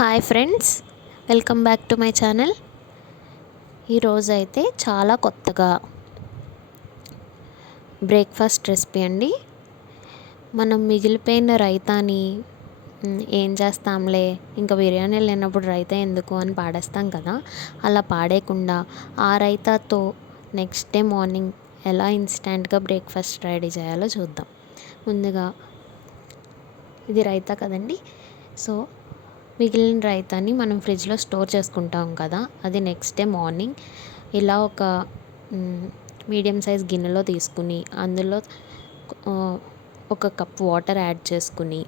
Hi friends welcome back to my channel. ఈరోజు అయితే చాలా కొత్తగా బ్రేక్ఫాస్ట్ రెసిపీ అండి. మనం మిగిలిపోయిన రైతాని ఏం చేస్తాంలే ఇంకా బిర్యానీ లేనప్పుడు రైతా ఎందుకు అని పాడేస్తాం కదా. అలా పాడేయకుండా ఆ రైతాతో నెక్స్ట్ డే మార్నింగ్ ఎలా ఇన్స్టెంట్గా బ్రేక్ఫాస్ట్ రెడీ చేయాలో చూద్దాం. ముందుగా ఇది రైతా కదండి. సో మిగిలిన రైతాని మనం ఫ్రిడ్జ్లో స్టోర్ చేసుకుంటాం కదా అది నెక్స్ట్ డే మార్నింగ్ ఇలా ఒక మీడియం సైజ్ గిన్నెలో తీసుకుని అందులో ఒక కప్ వాటర్ యాడ్ చేసుకుని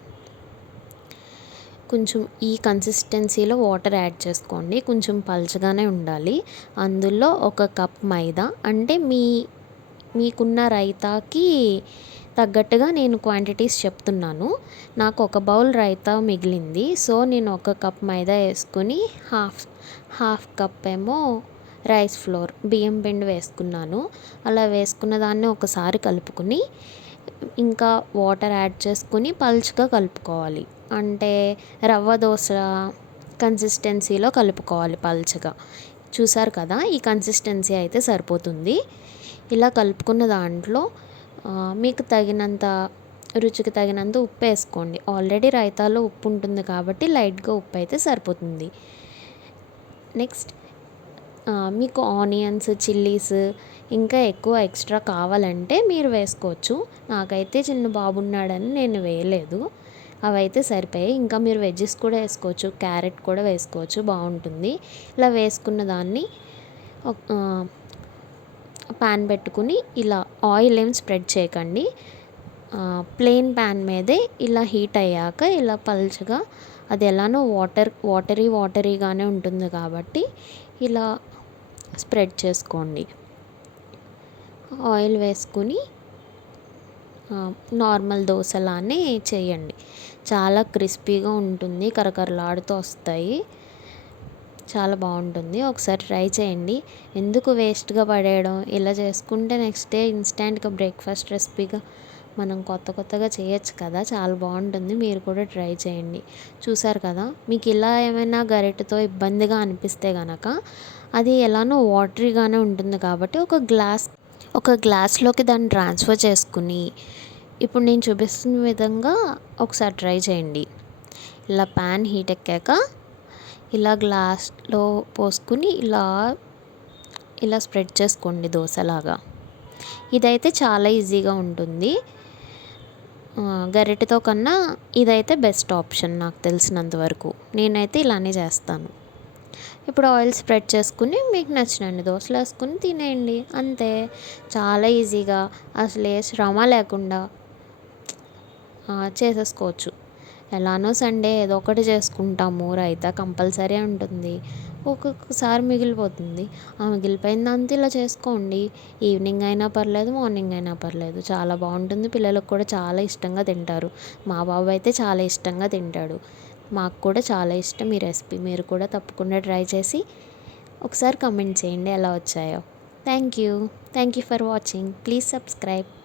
కొంచెం ఈ కన్సిస్టెన్సీలో వాటర్ యాడ్ చేసుకోండి. కొంచెం పల్చగానే ఉండాలి. అందులో ఒక కప్ మైదా అంటే మీ మీకున్న రైతాకి తగ్గట్టుగా నేను క్వాంటిటీస్ చెప్తున్నాను. నాకు ఒక బౌల్ రైతా మిగిలింది. సో నేను ఒక కప్ మైదా వేసుకొని హాఫ్ హాఫ్ కప్ ఏమో రైస్ ఫ్లోర్ బియ్యం పిండి వేసుకున్నాను. అలా వేసుకున్న దాన్ని ఒకసారి కలుపుకుని ఇంకా వాటర్ యాడ్ చేసుకుని పల్చగా కలుపుకోవాలి. అంటే రవ్వ దోశ కన్సిస్టెన్సీలో కలుపుకోవాలి పల్చగా. చూసారు కదా ఈ కన్సిస్టెన్సీ అయితే సరిపోతుంది. ఇలా కలుపుకున్న దాంట్లో మీకు తగినంత రుచికి తగినంత ఉప్పు వేసుకోండి. ఆల్రెడీ రైతాలో ఉప్పు ఉంటుంది కాబట్టి లైట్గా ఉప్పు అయితే సరిపోతుంది. నెక్స్ట్ మీకు ఆనియన్స్ చిల్లీస్ ఇంకా ఎక్కువ ఎక్స్ట్రా కావాలంటే మీరు వేసుకోవచ్చు. నాకైతే చిన్న బాబు ఉన్నాడని నేను వేయలేదు. అవైతే సరిపోయాయి. ఇంకా మీరు వెజ్జెస్ కూడా వేసుకోవచ్చు. క్యారెట్ కూడా వేసుకోవచ్చు. బాగుంటుంది. ఇలా వేసుకున్న దాన్ని ప్యాన్ పెట్టుకుని ఇలా ఆయిల్ ఏం స్ప్రెడ్ చేయకండి. ప్లెయిన్ ప్యాన్ మీదే ఇలా హీట్ అయ్యాక ఇలా పల్చగా అది ఎలానో వాటర్ వాటరీ వాటరీగానే ఉంటుంది కాబట్టి ఇలా స్ప్రెడ్ చేసుకోండి. ఆయిల్ వేసుకుని నార్మల్ దోశలానే చేయండి. చాలా క్రిస్పీగా ఉంటుంది కరకరలాడుతూ వస్తాయి. చాలా బాగుంటుంది. ఒకసారి ట్రై చేయండి. ఎందుకు వేస్ట్గా పడేయడం? ఇలా చేసుకుంటే నెక్స్ట్ డే ఇన్స్టెంట్గా బ్రేక్ఫాస్ట్ రెసిపీగా మనం కొత్త కొత్తగా చేయొచ్చు కదా? చాలా బాగుంటుంది. మీరు కూడా ట్రై చేయండి. చూసారు కదా? మీకు ఇలా ఏమైనా గరిటతో ఇబ్బందిగా అనిపిస్తే కనుక అది ఎలానో వాటరీగానే ఉంటుంది కాబట్టి ఒక గ్లాస్ ఒక గ్లాస్లోకి దాన్ని ట్రాన్స్ఫర్ చేసుకుని ఇప్పుడు నేను చూపిస్తున్న విధంగా ఒకసారి ట్రై చేయండి. ఇలా ప్యాన్ హీట్ ఎక్కాక ఇలా గ్లాస్లో పోసుకుని ఇలా ఇలా స్ప్రెడ్ చేసుకోండి దోశలాగా. ఇదైతే చాలా ఈజీగా ఉంటుంది. గరిటెతో కన్నా ఇదైతే బెస్ట్ ఆప్షన్ నాకు తెలిసినంత వరకు. నేనైతే ఇలానే చేస్తాను. ఇప్పుడు ఆయిల్ స్ప్రెడ్ చేసుకుని మీకు నచ్చినండి దోశలు వేసుకుని తినేయండి. అంతే. చాలా ఈజీగా. అసలు ఏ శ్రమ లేకుండా చేసేసుకోవచ్చు. ఎలానో సండే ఏదో ఒకటి చేసుకుంటాము. రైతా కంపల్సరీ ఉంటుంది ఒక్కొక్కసారి మిగిలిపోతుంది. ఆ మిగిలిపోయిన దాంతో ఇలా చేసుకోండి. ఈవినింగ్ అయినా పర్లేదు మార్నింగ్ అయినా పర్లేదు. చాలా బాగుంటుంది. పిల్లలకు కూడా చాలా ఇష్టంగా తింటారు. మా బాబు అయితే చాలా ఇష్టంగా తింటాడు. మాకు కూడా చాలా ఇష్టం ఈ రెసిపీ. మీరు కూడా తప్పకుండా ట్రై చేసి ఒకసారి కమెంట్ చేయండి ఎలా వచ్చాయో. Thank you. Thank you for watching. Please subscribe.